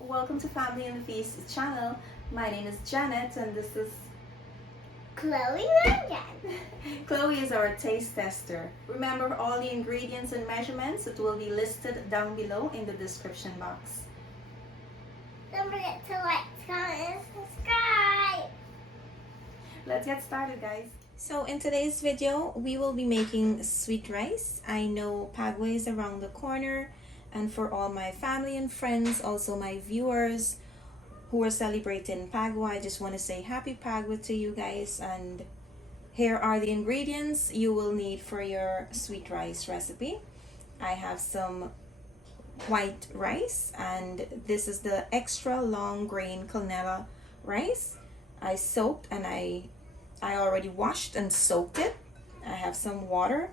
welcome to Family and the Feast channel. My name is Janet and this is Chloe again. Chloe is our taste tester. Remember all the ingredients and measurements, it will be listed down below in the description box. Don't forget to like, comment, and subscribe. Let's get started, guys. So in today's video, we will be making sweet rice. I know Pagwa is around the corner, and for all my family and friends, also my viewers who are celebrating Pagwa, I just want to say happy Pagwa to you guys. And here are the ingredients you will need for your sweet rice recipe. I have some white rice, and this is the extra long grain quinoa rice. I soaked and I already washed and soaked it. I have some water.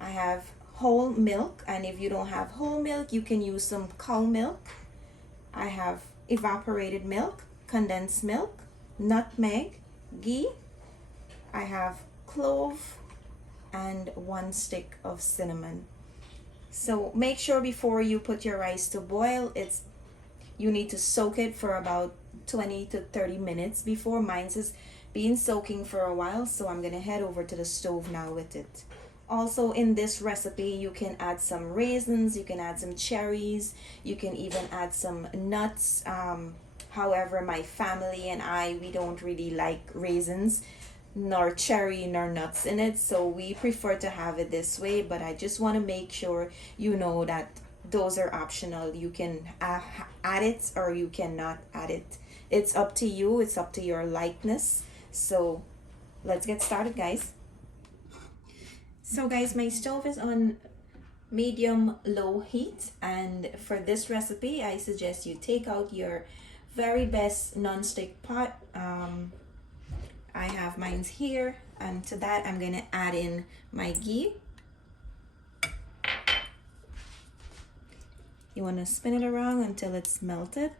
I have whole milk, and if you don't have whole milk, you can use some cow milk. I have evaporated milk, condensed milk, nutmeg, ghee. I have clove and 1 stick of cinnamon. So make sure before you put your rice to boil, you need to soak it for about 20 to 30 minutes before. Mine's is been soaking for a while, so I'm gonna head over to the stove now with it. Also in this recipe, you can add some raisins, you can add some cherries, you can even add some nuts. However, my family and we don't really like raisins, nor cherry, nor nuts in it, so we prefer to have it this way. But I just want to make sure you know that those are optional. You can add it or you cannot add it. It's up to you, it's up to your likeness. So let's get started, guys. So guys, my stove is on medium low heat, and for this recipe I suggest you take out your very best non-stick pot. I have mine here, and to that I'm gonna add in my ghee. You want to spin it around until it's melted.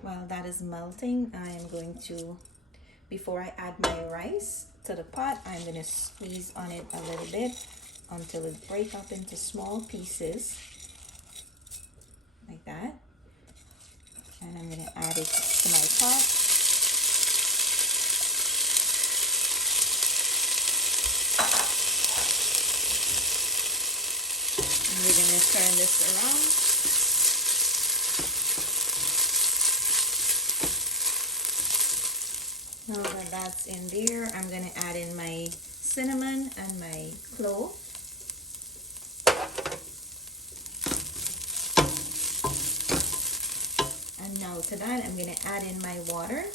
While that is melting, I am going to, before I add my rice to the pot, I'm going to squeeze on it a little bit until it breaks up into small pieces, like that. And I'm going to add it to my pot. And we're going to turn this around. Now that that's in there, I'm going to add in my cinnamon and my clove. And now to that, I'm going to add in my water.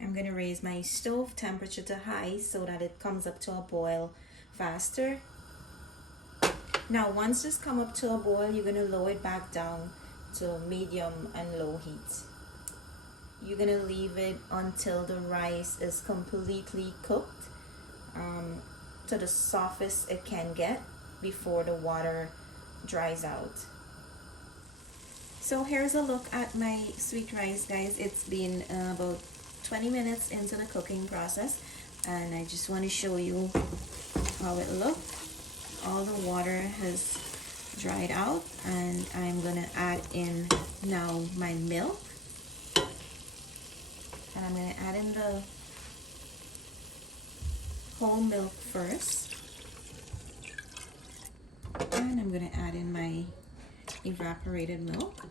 I'm going to raise my stove temperature to high so that it comes up to a boil faster. Now once this come up to a boil, you're going to lower it back down to medium and low heat. You're going to leave it until the rice is completely cooked, to the softest it can get before the water dries out. So here's a look at my sweet rice, guys. It's been about 20 minutes into the cooking process, and I just want to show you how it looks. All the water has dried out, and I'm gonna add in now my milk, and I'm gonna add in the whole milk first, and I'm gonna add in my evaporated milk.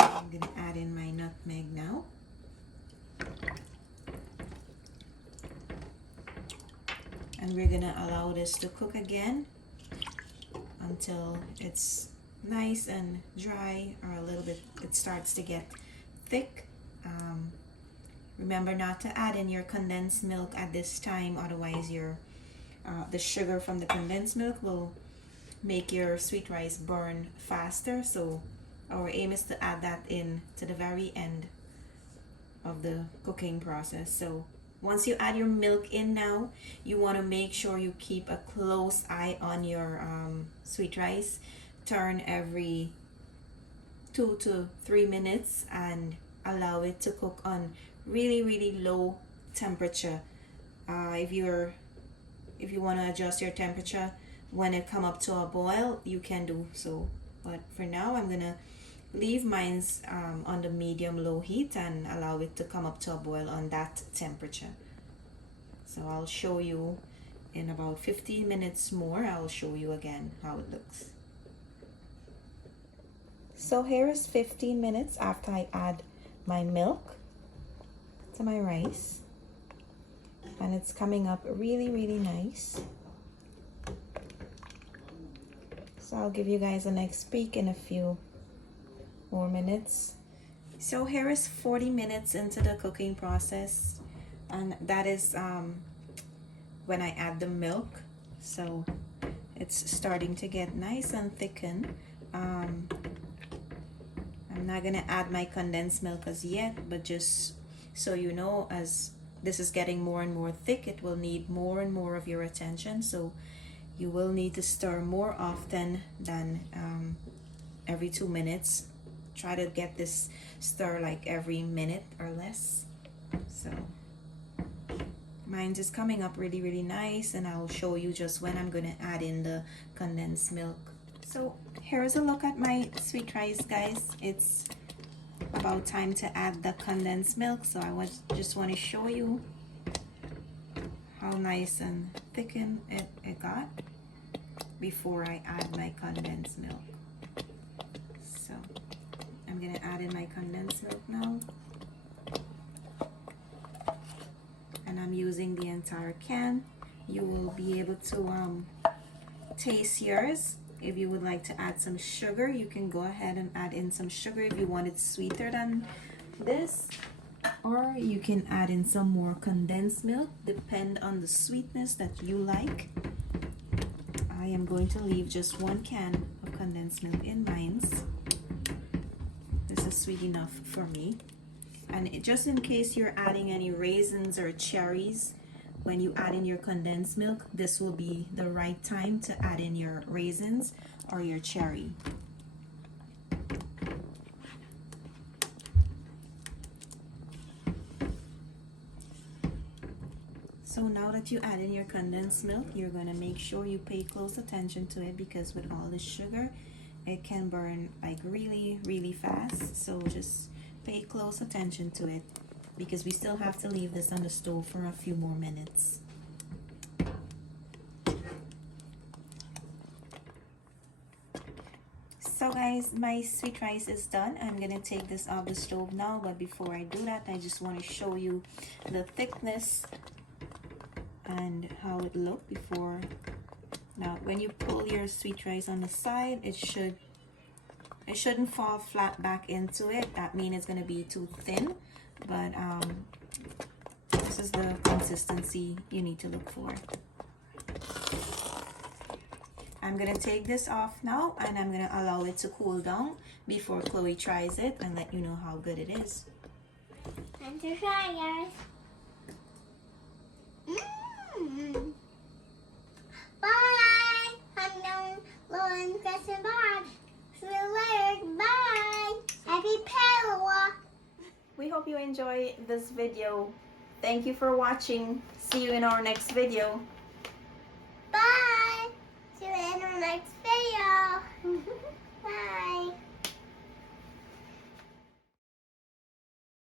I'm gonna add in my nutmeg now. And we're gonna allow this to cook again until it's nice and dry, or a little bit, it starts to get thick. Remember not to add in your condensed milk at this time, otherwise the sugar from the condensed milk will make your sweet rice burn faster. So our aim is to add that in to the very end of the cooking process. So once you add your milk in now, you want to make sure you keep a close eye on your sweet rice. Turn every 2 to 3 minutes and allow it to cook on really low temperature If you want to adjust your temperature when it come up to a boil, you can do so. But for now, I'm gonna leave mine's on the medium-low heat and allow it to come up to a boil on that temperature. So I'll show you in about 15 minutes more. I'll show you again how it looks. So here is 15 minutes after I add my milk to my rice, and it's coming up really, really nice. So I'll give you guys a next peek in a few more minutes. So here is 40 minutes into the cooking process, and that is when I add the milk. So it's starting to get nice and thickened. I'm not gonna add my condensed milk as yet, but just so you know, as this is getting more and more thick, it will need more and more of your attention. So you will need to stir more often than every 2 minutes. Try to get this stir like every minute or less. So mine's is coming up really, really nice, and I'll show you just when I'm gonna add in the condensed milk. So here's a look at my sweet rice, guys. It's about time to add the condensed milk, so I just want to show you how nice and thickened it got before I add my condensed milk. So I'm gonna add in my condensed milk now, and I'm using the entire can. You will be able to taste yours. If you would like to add some sugar, you can go ahead and add in some sugar if you want it sweeter than this, or you can add in some more condensed milk, depend on the sweetness that you like. I am going to leave just 1 can of condensed milk in mine. This is sweet enough for me. And just in case you're adding any raisins or cherries, when you add in your condensed milk, this will be the right time to add in your raisins or your cherry. So now that you add in your condensed milk, you're going to make sure you pay close attention to it, because with all the sugar, it can burn like really, really fast. So just pay close attention to it, because we still have to leave this on the stove for a few more minutes. So guys, my sweet rice is done. I'm gonna take this off the stove now, but before I do that, I just want to show you the thickness and how it looked before. Now when you pull your sweet rice on the side, it shouldn't fall flat back into it. That means it's gonna be too thin, but this is the consistency you need to look for. I'm gonna take this off now, and I'm gonna allow it to cool down before Chloe tries it and let you know how good it is. Time to try, guys. Bye. I'm down low and pressing bye. See you later. Bye. Happy paddle walk. We hope you enjoy this video. Thank you for watching. See you in our next video. Bye. See you in our next video. Bye.